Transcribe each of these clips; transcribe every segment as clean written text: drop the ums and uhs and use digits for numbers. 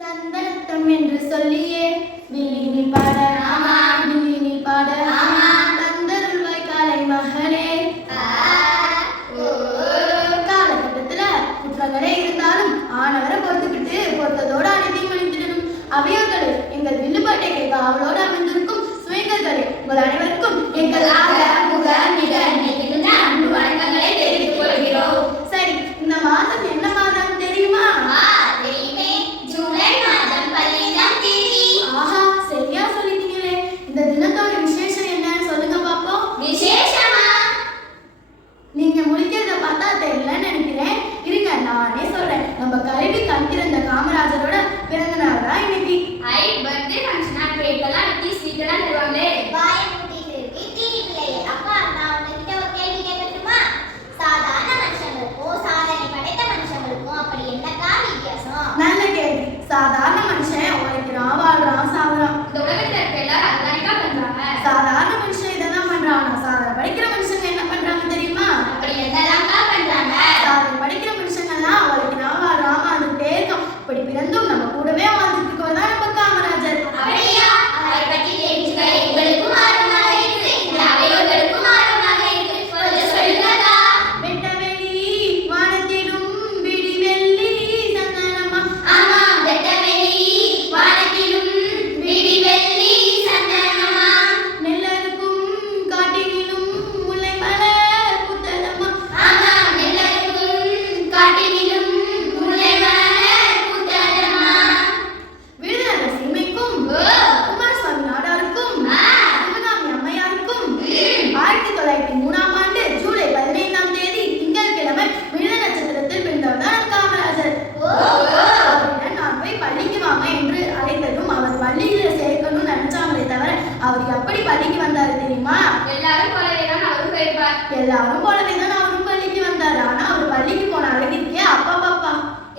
தந்தனத்தம் என்று சொல்லியே வில்லினி பாட வில்லினி பாட தந்தருள்வாய் காலை மகளே. காலகட்டத்துல குற்றங்களே இருந்தாலும் ஆனவரை பொறுத்ததோடு அனைத்தையும் அழித்திடணும். அவையோர்களே, எங்கள் வில்லுப்பாட்டை கேட்க அவளோடு அமைந்திருக்கும் சுயங்கர்களே, உங்கள் அனைவருக்கும் எங்கள் அன்பு வணக்கங்களை தெரிவித்துக் கொள்கிறோம். சரி, இந்த மாதம் என்ன மாதம் தெரியுமா? சரியா சொல்லிட்டீங்களே. இந்த தினத்தோட விசேஷம் என்னன்னு சொல்லுங்க பாப்போம். விசேஷமா? நீங்க முடிக்கிறத பார்த்தா தெரியலன்னு நினைக்கிறேன். இருங்க, நானே சொல்றேன். நம்ம கல்வி கண் திறந்த காமராஜரோட பிறந்த நாள் தான் இன்னைக்கு. பர்த்டே ஃபங்க்ஷனா கேக்கெல்லாம் வெட்டி ஸ்வீட்டெல்லாம் தருவாங்களே. வாயை மூடிட்டு தீனி பிள்ளையே. அப்பா, நான் உங்ககிட்ட ஒரு கேள்வி கேட்கட்டுமா? சாதாரண மனுஷங்களுக்கும் சாதனை படைத்த மனுஷங்களுக்கும் அப்படி என்னக்கா வித்தியாசம்? நல்ல கேள்வி. சாதாரண மனுஷன் உழைக்கிறான், வாழ்றான், சாகுறான். இந்த உலகத்துல இருக்க எல்லாரும் அதுதானக்கா பண்றாங்க. சாதாரண மனுஷன் இதெல்லாம் பண்றான். சாதனை படிக்கிற மனுஷங்க என்ன பண்றாங்க தெரியுமா? அப்படி என்னதான்க்கா பண்றாங்க? சாதனை படிக்கிற மனுஷங்கள்லாம் உழைக்கிறான், வாழ்றான், வாழ்ந்துட்டே இருக்கான். இப்படி பிறந்தும் நம்ம கூடவே வாழ்ந்துட்டு இருக்கோம்தான் நம்ம காமராஜர். அப்படியா? அவரை பற்றி தெரிஞ்சுக்க எங்களுக்கும் ஆர்வமாக இருக்கு. இந்த அவையோர்களுக்கும் ஆர்வமாக இருக்கு. கொஞ்சம் சொல்லுங்கக்கா. வெட்டவெளி வானத்திலும் விடிவெள்ளி சந்தனமா. ஆமா, வெட்டவெளி வானத்திலும் விடிவெள்ளி சந்தனமா. நெல்லருக்கும் காட்டினிலும் முல்லை மலர் புத்தகமா. ஆமா, நெல்லருக்கும் காட்டினிலும் முல்லை மலர் புத்தகமா. விருதுநகர் சீமைக்கும் குமாரசுவாமி நாடாருக்கும் சிவகாமி அம்மையாருக்கும் 1903ஆம் ஆண்டு ஜூலை 15ஆம் தேதி திங்கட்கிழமை மிருத நட்சத்திரத்தில் பிறந்தவர் தான் காமராஜர். அவரிடம் நான் போய் பள்ளிக்கு வாங்க என்று அழைத்ததும் அவர் பள்ளியில சேர்க்கணும்னு நினைச்சாங்களே தவிர அவர் எப்படி பள்ளிக்கு வந்தாரு தெரியுமா? எல்லாரும் போலவே தான் அவரும் போயிருப்பார். எல்லாரும் போலவே தான் அவரும் பள்ளிக்கு வந்தாரு. ஆனா அவர் பள்ளிக்கு போன அழகிற்கே அப்பா பாப்பா.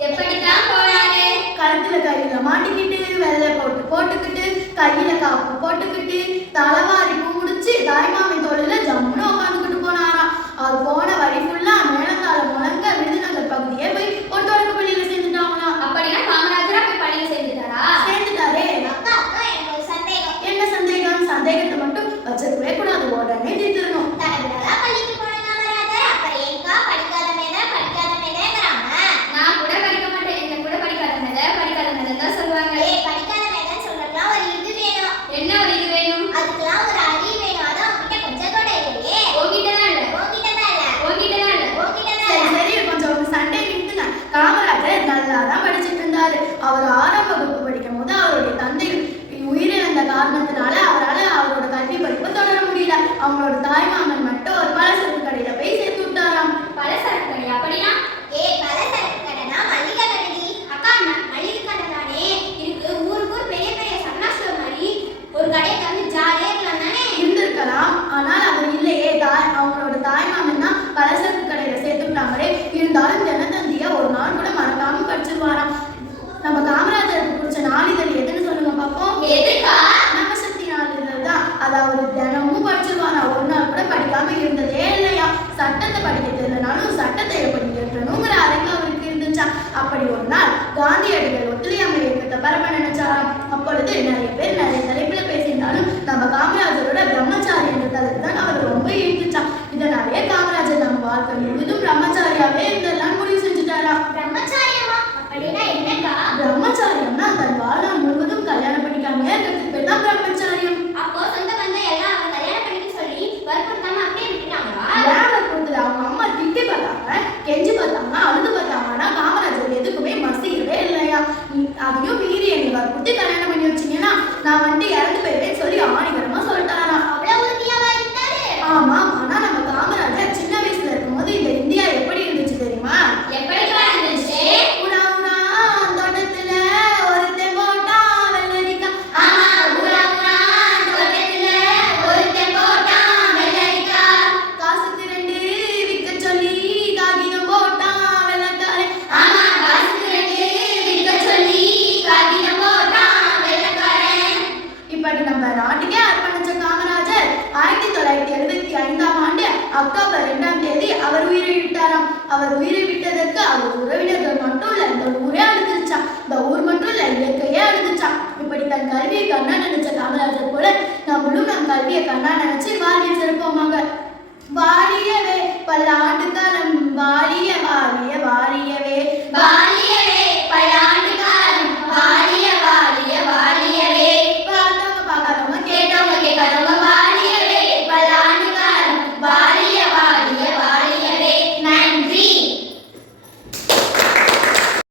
எப்படித்தான் போனாரு? கழுத்துல கையில மாட்டிக்கிட்டு, வெள்ளை போட்டுக்கிட்டு, கையில காப்பு போட்டுக்கிட்டு, தலைவாரி பூ முடிச்சு தாய்மாமி தோளில ஜம்முன்னு உட்காந்துக்கிட்டு போனாராம். அவர் போன வழி ஃபுல்லா மேலத்தால முழங்க விருதுநகர் பகுதியே போய் ஒரு தொடக்க பள்ளியில சேர்ந்துட்டாங்களாம். அப்படின்னா காமராஜரா போய் பள்ளியில சேர்ந்துட்டாரா? சேர்ந்துட்டாரே. அக்கா, எனக்கு ஒரு சந்தேகம். என்ன சந்தேகம்? சந்தேகத்தை மட்டும் வச்சிருக்கவே கூடாது, உடனே தீர்த்துடணும். தடவை பள்ளிக்கு போன காமராஜர் அப்புறம் ஏங்கா படிக்காத மேதைங்கிறாங்க? நான் கூட படிக்க மாட்டேன். என்ன கூட படிக்காத மேதை தான் சொல்லுவாங்க. படிக்காத மேதைன்னு சொல்றதுலாம் ஒரு இது வேணும். என்ன ஒரு இது வேணும்? அதுக்கெல்லாம் ஒரு அறிவு வேணும். அதான் உங்ககிட்ட கொஞ்சம் கூட இல்லையே. உன்கிட்ட தான் இல்ல. சரி சரி, கொஞ்சம் ஒரு சண்டை நிறுத்துங்க. காமராஜர் நல்லா தான் படிச்சுட்டு இருந்தாரு. அவர் 6ஆம் வகுப்பு படிக்கும் போது அவருடைய தந்தை உயிரிழந்த காரணத்தினால அவரால் அவரோட கல்வி படிப்பை தொடர முடியல. அவங்களோட தாய்மாமன் மட்டும் ஒரு பலசரக்கு கடையில போய் சேர்த்து விட்டாராம். பலசரக்கு கடை? அப்படின்னா பலசரக்கு கடைனா மளிகை கடை. அக்கா, மளிகை கடை தானே இருக்கு. ஊருக்கு பெரிய பெரிய சன்னா ஸ்டோர் மாதிரி ஒரு கடை வந்து ஜாலியா இருக்கலாம் தானே? இருந்திருக்கலாம். ஆனால் அவர் இல்லையே. அவங்களோட தாய்மாமன் தான் பலசரக்கு கடையில சேர்த்து விட்டாங்களே. இருந்தாலும் தினத்தந்திய ஒரு நாள் கூட மறக்காம படிச்சிருவாராம். நம்ம காமராஜருக்கு பிடிச்ச நாளிதழ் எதுன்னு சொல்லுங்க பாப்போம். எதுக்கா? நவசக்தி நாளிதழ் தான். அதாவது தினமும் படிச்சிருவாராம். ஒரு நாள் கூட படிக்காம இருந்ததே இல்லையா. சட்டத்தை படிக்க தெரியலனாலும் சட்டத்தை எப்படி ஏற்றணுங்கிற அறிவு அவருக்கு இருந்துச்சா. அப்படி ஒரு நாள் காந்தியடிகள் ஒத்துழையாமை இயக்கத்தை பரப்ப நினைச்சாராம். அப்பொழுது நிறைய பேர் நிறைய தலைப்புல பேசியிருந்தாலும் நம்ம காமராஜரோட பிரம்மச்சாரி என்ற தலைப்பு தான் அவர் ரொம்ப ஈர்த்துச்சா. இதனாலேயே காமராஜர் நம்ம வாழ்க்கை முழுவதும் பிரம்மச்சாரியாவே இருந்தெல்லாம் முடிவு செஞ்சுட்டாராம். பிரம்மச்சாரியமா? அப்படின்னா என்னக்கா? பிரம்மச்சாரியம்னா தன் வாழ்நாள் முழுவதும் கல்யாணம் பண்ணிக்காம இருக்கிறதுக்கு பேர் தான் பிரம்மச்சாரியம். அப்போ சொந்த பந்தம் எல்லாம் அவங்க கல்யாணம் பண்ணிக்க சொல்லி வற்புறுத்தாம அப்படியே விட்டுட்டாங்களா? ஏன் வற்புறுத்தல? அவங்க அம்மா திட்டி பார்த்தாங்க, கெஞ்சி பார்த்தாங்க, அழுது பார்த்தாங்க. ஆனா காமராஜர் எதுக்குமே மசிக்கவே இல்லையா. அதையும் மீறி என்னை வற்புறுத்தி கல்யாணம் பண்ணி வச்சீங்கன்னா நான் வந்துட்டு இறந்து போயிட்டேன்னு சொல்லி ஆணிகரமா சொல்லிட்டாராம். அவ்வளவு உறுதியாவா இருந்தாரு? ஆமா. ஆனா நம்ம காமராஜர் சின்ன வயசுல இருக்கும்போது இந்த இந்தியா எப்படி இருந்துச்சு தெரியுமா? எப்படிக்கா இருந்துச்சு? உடா உடா தோட்டத்துல ஒருத்தன் போட்டான் வெள்ளரிக்காய். ஆமா, ஊரா ஊரா தோட்டத்துல ஒருத்தன் போட்டான் வெள்ளரிக்காய். காசுக்கு 2 விற்க சொல்லி காகிதம் போட்டான் வெள்ளக்காரன். ஆமா, காசுக்கு 2 விற்க சொல்லி காகிதம் போட்டான் வெள்ளக்காரன். இப்படி நம்ம நாட்டுக்கே அர்ப்பணிச்ச காமராஜர் 1975ஆம் ஆண்டு அக்டோபர் 2ஆம் தேதி அவர் உயிரை விட்டாராம். அவர் உயிரை விட்டதற்கு அவர் உறவினர்கள் மட்டும் இல்ல, இந்த ஊரே அழுதுருச்சா. இந்த ஊர் மட்டும் இல்ல, தன் கல்வியை கண்ணா நினைச்ச காமராஜர் போல நம்மளும் நம் கல்வியை கண்ணா நினைச்சு வாழ்வில் சிறப்போமாக. வாழியவே பல ஆண்டு காலம் வாழிய